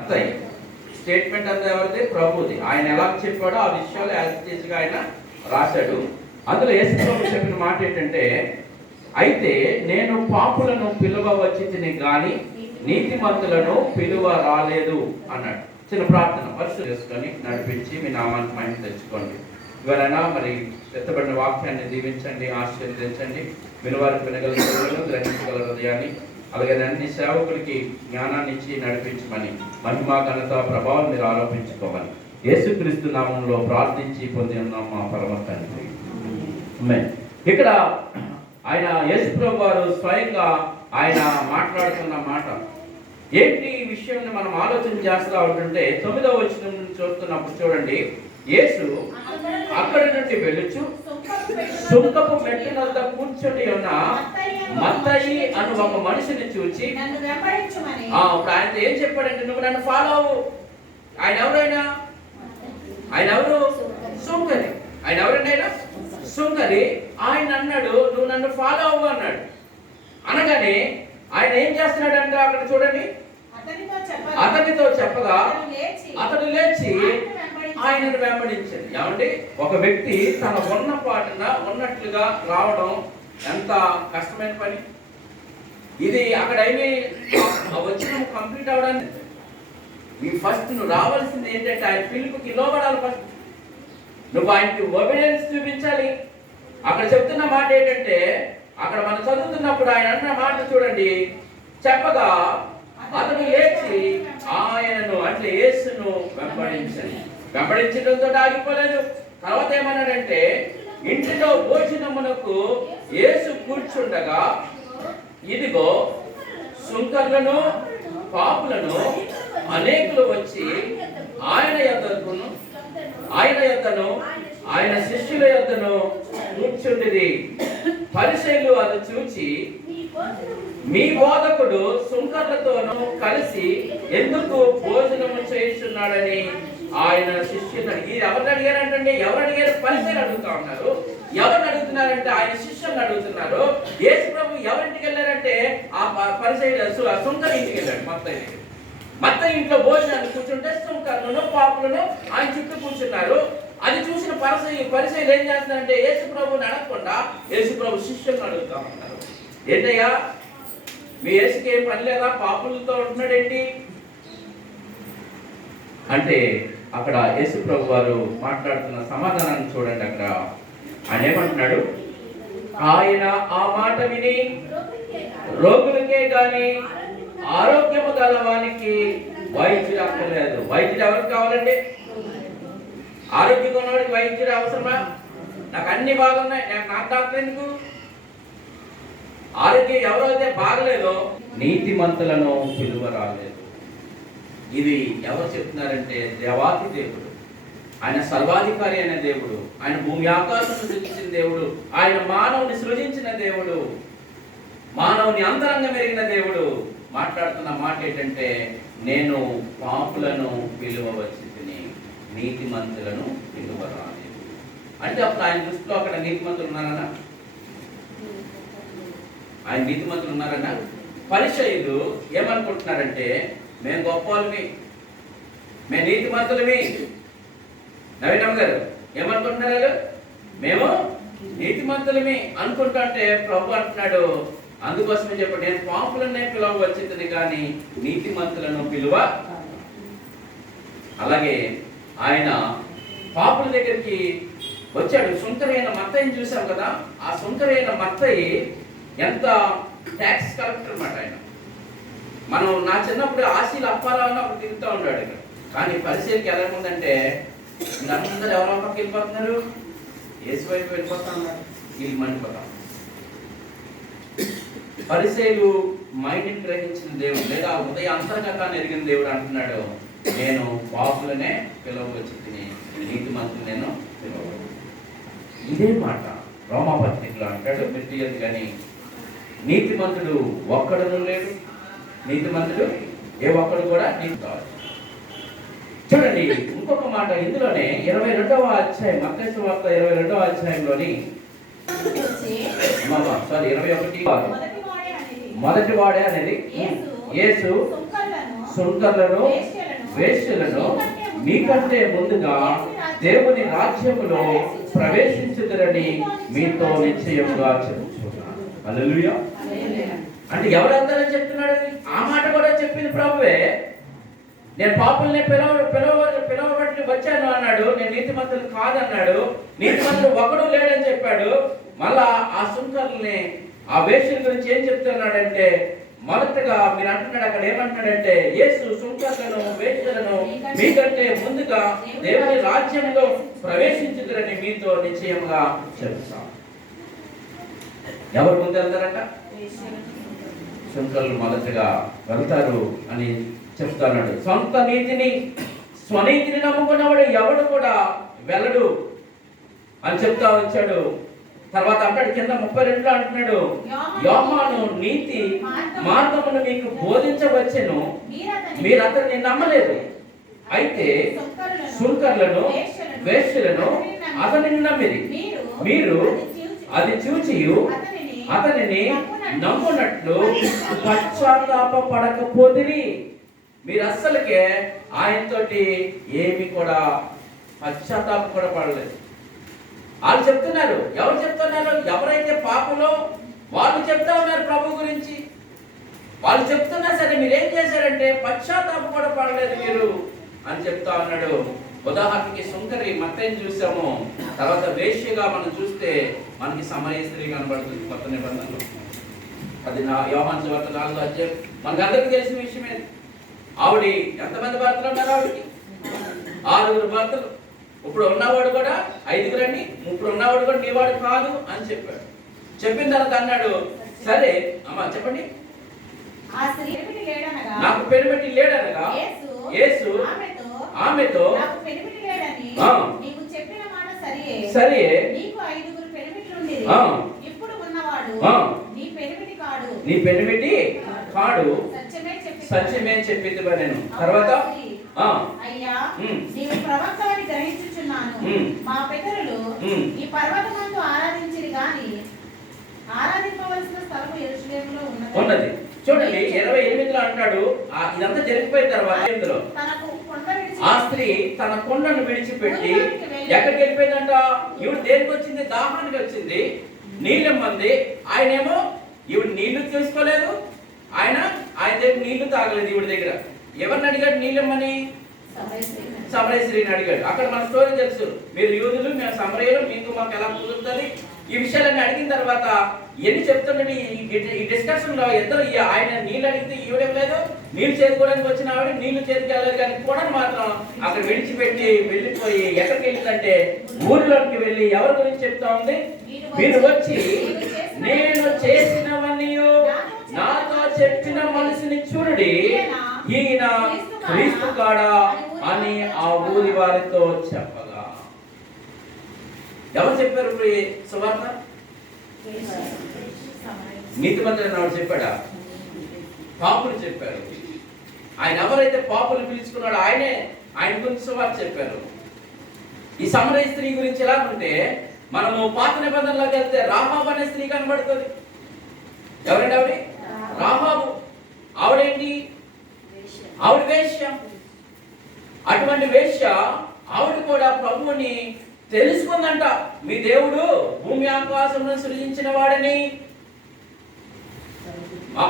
అంతే స్టేట్మెంట్ అంతా ఎవరిది? ప్రభుది. ఆయన ఎలా చెప్పాడో ఆ విషయాలు యాజిటీస్గా ఆయన రాశాడు. అందులో యేసు ప్రభు చెప్పిన మాట ఏంటంటే, అయితే నేను పాపులను పిలువ వచ్చితిని గాని నీతిమంతులను పిలువ రాలేదు అన్నాడు. చిన్న ప్రార్థన పరిశుద్ధి చేసుకొని నడిపించి మీ నామానికి మహిమ తెచ్చుకోండి. ఎవరైనా మరి ఎత్తబడిన వాక్యాన్ని దీవించండి, ఆశీర్వదించండి. వినవారికి వినగల చెవులను, గ్రహించగల హృదయాన్ని, అలాగే అన్ని సేవకులకి జ్ఞానాన్ని ఇచ్చి నడిపించమని, మహిమ ఘనత ప్రభావం మీరు ఆరోపించుకోమని యేసుక్రీస్తు నామంలో ప్రార్థించి పొంది ఉన్నాం మా పరమ తండ్రి. ఇక్కడ ఆయన యేసు ప్రభు వారు స్వయంగా ఆయన మాట్లాడుతున్న మాట ఏంటి ఈ విషయాన్ని మనం ఆలోచన చేస్తూ ఉంటుంటే 9వ వచనం నుంచి చూస్తున్నప్పుడు చూడండి, యేసు అక్కడి నుండి వెళ్ళుచు సుంకపు మెట్టు వద్ద కూర్చొని ఉన్న మత్తయి అను ఒక మనిషిని చూచి ఇప్పుడు ఆయన ఏం చెప్పాడంటే, నువ్వు నన్ను ఫాలో అవ్వు. ఆయన ఎవరైనా? ఆయన ఎవరు? సుంకరి. ఆయన ఎవరైనా? సుంకరి. ఆయన అన్నాడు, నువ్వు నన్ను ఫాలో అవ్వు అన్నాడు. అనగానే ఆయన ఏం చేస్తున్నాడంటే, అక్కడ చూడండి, అతనితో చెప్పగా అతడు లేచి ఆయనను వెంబడించాడు. ఏమండి, ఒక వ్యక్తి తన ఉన్న పాటున ఉన్నట్లుగా రావడం ఎంత కష్టమైన పని. ఇది అక్కడ ఏమి వచ్చిన కంప్లీట్ అవడానికి ఫస్ట్ నువ్వు రావాల్సింది ఏంటంటే, ఆయన పిలుపుకి లోబడాలి. ఫస్ట్ నువ్వు ఆయనకి ఒబీడియన్స్ చూపించాలి. అక్కడ చెప్తున్న మాట ఏంటంటే, అక్కడ మనం చదువుతున్నప్పుడు ఆయన అన్న మాట చూడండి, చెప్పగా అతను లేచి ఆయనను అంటే యేసును వెంబడించాలి. వెంబడించడంతో ఆగిపోలేదు. తర్వాత ఏమన్నాడంటే, ఇంటిలో భోజనమునకు యేసు కూర్చుండగా ఇదిగో సుంకర్లను పాపులను అనేకులు వచ్చి ఆయన యొద్దను ఆయన శిష్యుల యొద్దను కూర్చుండిరి. పరిసయ్యులు అది చూచి, మీ బోధకుడు సుంకర్లతోనూ కలిసి ఎందుకు భోజనము చేస్తున్నాడని ఆయన శిష్యుని అడిగి, ఎవరిని అడిగారంటే, ఎవరు అడిగారు? పరిసయ్యులు అడుగుతా ఉన్నారు. ఎవరిని అడుగుతున్నారంటే ఆయన శిష్యుని అడుగుతున్నారు. యేసు ప్రభు ఎవరింటికి వెళ్ళారంటే ఆ పరిసయ్యులు సుంకర్ ఇంటికి వెళ్ళాడు. మత్తయి ఇంట్లో భోజనాన్ని కూర్చుంటే సుంకర్లను పాపులను ఆయన చుట్టూ కూర్చున్నారు. అది చూసిన పరిసయ్యులు ఏం చేస్తున్నారంటే, యేసు ప్రభుని అడగకుండా యేసు ప్రభు శిష్యులను అడుగుతా ఉన్నారు. ఏంటయ్యా, మీ యేసుకి ఏం పని లేదా? పాపులతో ఉంటున్నాడేంటి అంటే, అక్కడ యేసు ప్రభు వారు మాట్లాడుతున్న సమాధానాన్ని చూడండి. అక్కడ ఆయన ఏమంటున్నాడు, ఆయన ఆ మాట విని రోగులకే గాని ఆరోగ్యము గలవానికి వైద్యుడు అక్కర్లేదు. వైద్యుడు ఎవరికి కావాలండి? ఆరోగ్యంగా ఉన్నవాడికి వైద్యుడు అవసరమా? నాకు అన్ని బాగున్నాయి, నాకు డాక్టర్ ఎందుకు? ఆరోగ్యం ఎవరైతే బాగలేదో నీతిమంతులను పిలువ రాలేదు. ఇది ఎవరు చెప్తున్నారంటే, దేవాతి దేవుడు, ఆయన సర్వాధికారి అయిన దేవుడు, ఆయన భూమి ఆకాశం సృజించిన దేవుడు, ఆయన మానవుని సృజించిన దేవుడు, మానవుని అంతరంగం ఎరిగిన దేవుడు మాట్లాడుతున్న మాట ఏంటంటే, నేను పాపులను పిలువ వచ్చితిని, నీతిమంతులను పిలువ రాలేదు. అంటే అప్పుడు ఆయన దృష్టిలో అక్కడ నీతిమంతులు ఉన్నారన్నా? ఆయన నీతిమంతులు ఉన్నారన్నా? పరిసయ్యులు ఏమనుకుంటున్నారంటే, మేము గొప్ప వాళ్ళమి, మేము నీతిమంతులమి. నవీనమ్మ గారు ఏమనుకుంటున్నారు? మేము నీతిమంతులమి అనుకుంటుంటే ప్రభు అంటున్నాడు, అందుకోసమే చెప్పండి, నేను పాపులనే పిలువ వచ్చింది కానీ నీతిమంతులను పిలువ. అలాగే ఆయన పాపుల దగ్గరికి వచ్చాడు. సుంకరైన మత్తయిని చూసాం కదా. ఆ సుంకరైన మత్తయి ఎంత ట్యాక్స్ కలెక్టర్ అన్నమాట. ఆయన మనం నా చిన్నప్పుడు ఆశీలు అప్పాలని అప్పుడు తిరుగుతూ ఉన్నాడు ఇక్కడ. కానీ పరిసయ్యులకి ఎలా ఉందంటే, అందరూ ఎవరో పక్క వెళ్ళిపోతున్నారు, యేసు వైపు వెళ్ళిపోతా ఉన్నారు, వీళ్ళు మండిపోతాం. పరిసయ్యులు మైండ్ని గ్రహించిన దేవుడు, లేదా ఉదయ అంతర్గతాన్ని ఎరిగిన దేవుడు అంటున్నాడు, నేను పాపులనే పిలవచ్చు, నీతిమంతులు నేను పిలవ. ఇదే మాట రోమాపత్రికలో అంటాడు, మీరు కానీ నీతిమంతుడు ఒక్కడును లేడు, నీతిమంతుడు ఏ ఒక్కడు కూడా నీకు కాదు. చూడండి ఇంకొక మాట ఇందులోనే 22వ అధ్యాయం, మత్తయి సువార్త 22వ అధ్యాయంలోని 21 మొదటి వాడే అనేది యేసు సుంకర్లను వేశ్యలను మీకంటే ముందుగా దేవుని రాజ్యములో ప్రవేశించుదురని మీతో నిశ్చయముగా చెప్పుచున్నాను. హల్లెలూయా. అంటే ఎవరందరూ చెప్తున్నాడు? ఆ మాట కూడా చెప్పింది ప్రభువే. నేను పాపుల్ని పిలవబట్టి వచ్చాను అన్నాడు. నేను నీతిమంతులు కాదన్నాడు. నీతిమంతులు ఒకడు లేడని చెప్పాడు. మళ్ళా ఆ సుంకర్లని, ఆ వేశ్యల గురించి ఏం చెప్తున్నాడంటే, మొదటగా మీరు అంటున్నాడు అక్కడ ఏమంటున్నాడంటే, యేసు సుంకర్లను వేశ్యలను మీకంటే ముందుగా దేవుని రాజ్యంలో ప్రవేశించుదురని మీతో నిశ్చయంగా చెప్తాం. ఎవరు ముందు వెళ్తారంట? సుంకర్లు మొదటగా వెళ్తారు అని చెప్తాడు. సొంత నీతిని, స్వనీతిని నమ్ముకున్నవాడు ఎవడు కూడా వెళ్ళడు అని చెప్తా వచ్చాడు. తర్వాత అంటాడు కింద 32లో అంటున్నాడు, యోహాను నీతి మార్గమును మీకు బోధించవచ్చెను, మీరు అతన్ని నమ్మలేదు. అయితే సుంకర్లను వేశ్యలను అతనిని నమ్మిరి. మీరు అది చూచి అతనిని నమ్మునట్లు పశ్చాత్తాప పడకపోతిరి. మీరు అస్సలకే ఆయనతోటి ఏమి కూడా పశ్చాత్తాపం కూడా పడలేదు. వాళ్ళు చెప్తున్నారు. ఎవరు చెప్తున్నారు? ఎవరైతే పాపలో వాళ్ళు చెప్తా ఉన్నారు ప్రభు గురించి. వాళ్ళు చెప్తున్నా సరే మీరేం చేశారంటే పశ్చాత్తాపం కూడా పడలేదు మీరు అని చెప్తా ఉన్నాడు. ఉదాహరణకి సుంకరి మత్తయిని చూసాము. తర్వాత వేశ్యగా మనం చూస్తే మనకి సమరయ స్త్రీ కనబడుతుంది కొత్త నిబంధనలో. అది యోహాను సువార్త 4వ అధ్యాయం. మనకు అందరికీ తెలిసిన విషయమే. ఆవిడ ఎంతమంది భర్తలు ఉన్నారు? ఆవిడకి 6 భర్తలు. ఇప్పుడు ఉన్నవాడు కూడా 5 ఇప్పుడు ఉన్నవాడు కూడా నీవాడు కాదు అని చెప్పాడు. చెప్పిన తర్వాత అన్నాడు, సరే అమ్మా చెప్పండి. నాకు పెనిమిటి లేడనగా యేసు ఆమెతో సరే నీ పెనిమిటి కాడు సత్యమే చెప్పింది నేను. తర్వాత అయ్యా నీవు ప్రవక్తవని గ్రహించుచున్నాను. మా పితరులు ఈ పర్వతమందు ఆరాధించిరి గాని ఆరాధింపవలసిన స్థలము యెరూషలేములో ఉన్నది. చూడండి 28లో అంటాడు. ఇదంతా జరిగిపోయిన తర్వాత ఇందులో ఆ స్త్రీ తన కొండను విడిచిపెట్టి ఎక్కడికి వెళ్ళిపోయిందంట? ఈవిడ దేనికి వచ్చింది? దాహానికి వచ్చింది. నీళ్ళమ్మంది. ఆయనేమో ఈవిడ నీళ్లు తీసుకోలేదు. ఆయన దగ్గర నీళ్లు తాగలేదు. ఈవిడ దగ్గర ఎవరిని అడిగాడు నీళ్ళమ్మని? సమరయ స్త్రీని అడిగాడు. అక్కడ మన స్టోరీ తెలుసు. మీరు యూదులు, మేము సమరయులు, మీకు మాకు ఎలా కుదురుతుంది? ఈ విషయాలన్నీ అడిగిన తర్వాత ఎన్ని చెప్తుండీ ఈ డిస్కషన్ లో ఇద్దరు ఆయన నీళ్ళు అడిగితే ఈవిడేం లేదు, నీళ్లు చేరుకోవడానికి వచ్చిన ఆవిడ నీళ్లు చేరుకెళ్ళలేదు. కానీ కూడా మాత్రం అక్కడ విడిచిపెట్టి వెళ్ళిపోయి ఎక్కడికి వెళ్ళిందంటే ఊరిలోకి వెళ్ళి ఎవరి గురించి చెప్తా ఉంది? మీరు వచ్చి నేను చేసినవన్నీ నాతో చెప్పిన మనిషిని చూడండి, ఈయన క్రీస్తు కాడా అని ఆ ఊరి వారితో చెప్పగా. ఎవరు చెప్పారు ఇప్పుడు ఈ సువార్త? నీతిమంతుడైన వాడు చెప్పాడా? పాపులు చెప్పారు. ఆయన ఎవరైతే పాపులు పిలుచుకున్నాడో ఆయన గురించి సువార్త చెప్పారు. ఈ సమరయ స్త్రీ గురించి ఎలా ఉంటే మనము పాత నిబంధనలోకి వెళ్తే రాహాబు అనే స్త్రీ కనబడుతుంది. ఎవరండి ఆవిడ? రాహాబు. ఆవిడేంటి? ఆవిడ వేశ్య. అటువంటి వేశ్య ఆవిడ కూడా ప్రభువుని తెలుసుకుందంట. మీ దేవుడు భూమి ఆకాశములను సృజించిన వాడని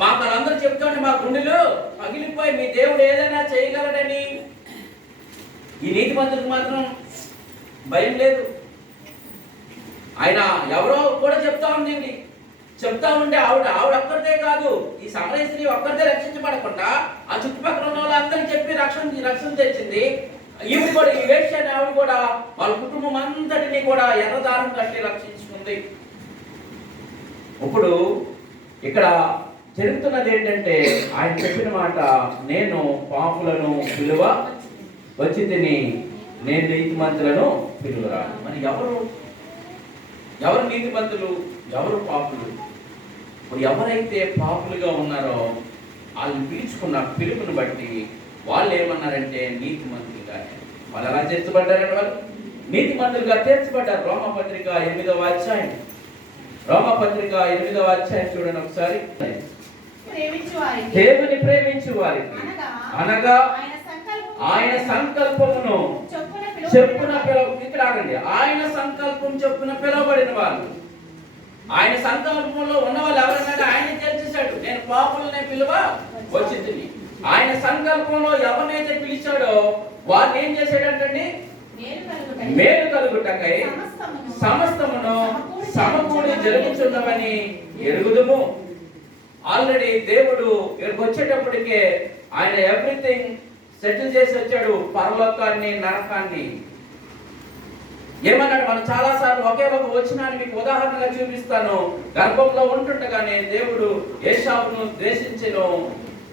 మాకు అందరూ చెప్తుంటే మా గుండెలు పగిలిపోయి మీ దేవుడు ఏదైనా చేయగలడని. ఈ నీతిమంతులకు మాత్రం భయం లేదు. ఆయన ఎవరో కూడా చెప్తా ఉంది. చెప్తా ఉంటే ఆవిడ ఒక్కరితే కాదు, ఈ సమరయ స్త్రీ ఒక్కరితే రక్షించబడకుండా ఆ చుట్టుపక్కల ఉన్న వాళ్ళందరికీ చెప్పి రక్షణ తెచ్చింది. ఈవిడ కూడా, ఈ వేశ్య ఆవిడ కూడా వాళ్ళ కుటుంబం అంతటిని కూడా ఎర్రదారం కట్టి రక్షించుకుంది. ఇప్పుడు ఇక్కడ జరుగుతున్నది ఏంటంటే ఆయన చెప్పిన మాట, నేను పాపులను పిలువ వచ్చి తిని నేను నీతిమంతులను పిలువరా. మరి ఎవరు నీతిమంతులు, ఎవరు పాపులు? ఇప్పుడు ఎవరైతే పాపులుగా ఉన్నారో వాళ్ళు పిలుచుకున్న పిలుపుని బట్టి వాళ్ళు ఏమన్నారంటే నీతిమంతులుగా. వాళ్ళు ఎలా తీర్చబడ్డారంటే వాళ్ళు నీతిమంతులుగా తీర్చబడ్డారు. రోమపత్రిక 8వ అధ్యాయం చూడండి ఒకసారి. దేవుని ప్రేమించు వారికి అనగా సంకల్పమును చెప్పున ఇక్కడ ఆగండి. ఆయన సంకల్పం చెప్పున పిలువబడిన వాళ్ళు, ఆయన సంకల్పంలో ఉన్న వాళ్ళు ఎవరైనా ఆయన తెలిసేశాడు. నేను పాపులనే పిలువ వచ్చింది. ఆయన సంకల్పంలో ఎవరినైతే పిలిచాడో వారిని ఏం చేశాడంటండి? మేలు కలుగుటకై సమస్తమును సమకూడి జరుగుతున్నవని ఎరుగుదుము. ఆల్రెడీ దేవుడు ఇక్కడికి వచ్చేటప్పటికే ఆయన ఎవ్రీథింగ్ సెటిల్ చేసి వచ్చాడు. పరలోకాన్ని, నరకాన్ని. ఏమన్నాడు? మనం చాలా సార్లు ఒకే ఒక వచనాన్ని మీకు ఉదాహరణగా చూపిస్తాను. గర్భంలో ఉంటుండగానే దేవుడు ఏశావును ద్వేషించెను,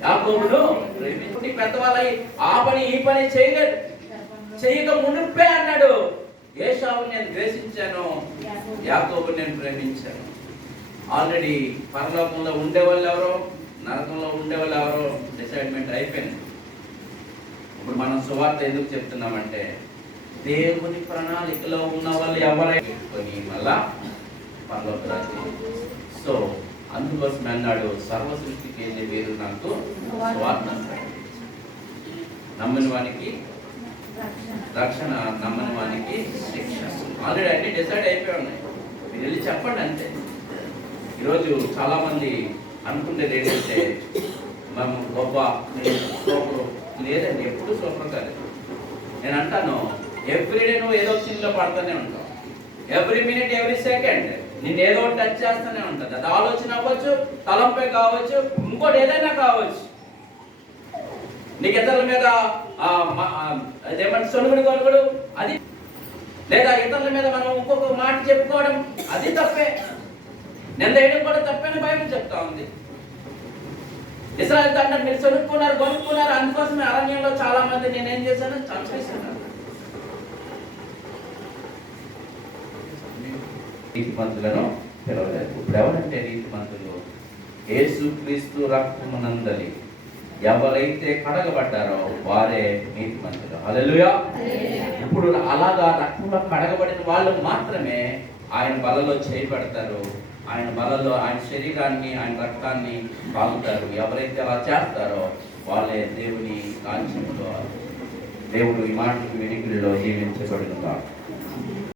యాకోబును ప్రేమించి పెద్దవాళ్ళై ఆ పని ఈ పని చేయలేదు. చేయక మునుపే అన్నాడు, ఏశావును నేను ద్వేషించాను, యాకోబును నేను ప్రేమించాను. ఆల్రెడీ పరలోకంలో ఉండేవాళ్ళు ఎవరో, నరకంలో ఉండేవాళ్ళు ఎవరో డిసైడ్మెంట్ అయిపోయింది. ఇప్పుడు మనం సువార్త ఎందుకు చెప్తున్నామంటే దేవుని ప్రణాళికలో ఉన్న వాళ్ళు ఎవరైనా మళ్ళా పరలోక రాజ్యం. సో అందుకోసం అన్నాడు, సర్వ సృష్టికి మీరు నాకు సువార్త నమ్మని వానికి రక్షణ, నమ్మని వానికి శిక్ష. ఆల్రెడీ అన్ని డిసైడ్ అయిపోయి ఉన్నాయి. మీరు వెళ్ళి చెప్పండి అంతే. ఈరోజు చాలా మంది అనుకునేది ఏంటంటే మనం గొప్ప సూపర్ లేదండి, ఎప్పుడు సూపర్ కాదు. నేను అంటాను, ఎవ్రీడే నువ్వు ఏదో చిన్నలో పడుతూనే ఉంటావు. ఎవ్రీ మినిట్, ఎవ్రీ సెకండ్ నేను ఏదో టచ్ చేస్తూనే ఉంటుంది. అది ఆలోచన అవ్వచ్చు, తలంపై కావచ్చు, ఇంకోటి ఏదైనా కావచ్చు. నీకు ఇతరుల మీద అదేమంటే సొనుగుడు కొనుగుడు అది, లేదా ఇతరుల మీద మనం ఇంకొక మాట చెప్పుకోవడం అది తప్పే. నిందేయడం కూడా తప్పని బైబిల్ చెప్తా ఉంది. ఇశ్రాయేలు అంటే మీరు చదువుకున్నారు, కొనుక్కున్నారు, అందుకోసమే అరణ్యంలో చాలా మంది నేనేం చేశాను, చంపేశాను. నీతిమంతులను పిలవలేదు. ఇప్పుడు ఎవరంటే నీతిమంతులు? యేసు క్రీస్తు రక్తమునందలి ఎవరైతే కడగబడ్డారో వారే నీతిమంతులు. హల్లెలూయా. ఇప్పుడు అలాగా రక్తంలో కడగబడిన వాళ్ళు మాత్రమే ఆయన బలలో చేయబడతారు. ఆయన బలలో ఆయన శరీరాన్ని, ఆయన రక్తాన్ని తాగుతారు. ఎవరైతే అలా చేస్తారో వాళ్ళే దేవుని రాజ్యంలో, దేవుడు ఈ మాటకి వెనుకల్లో జీవించబడిన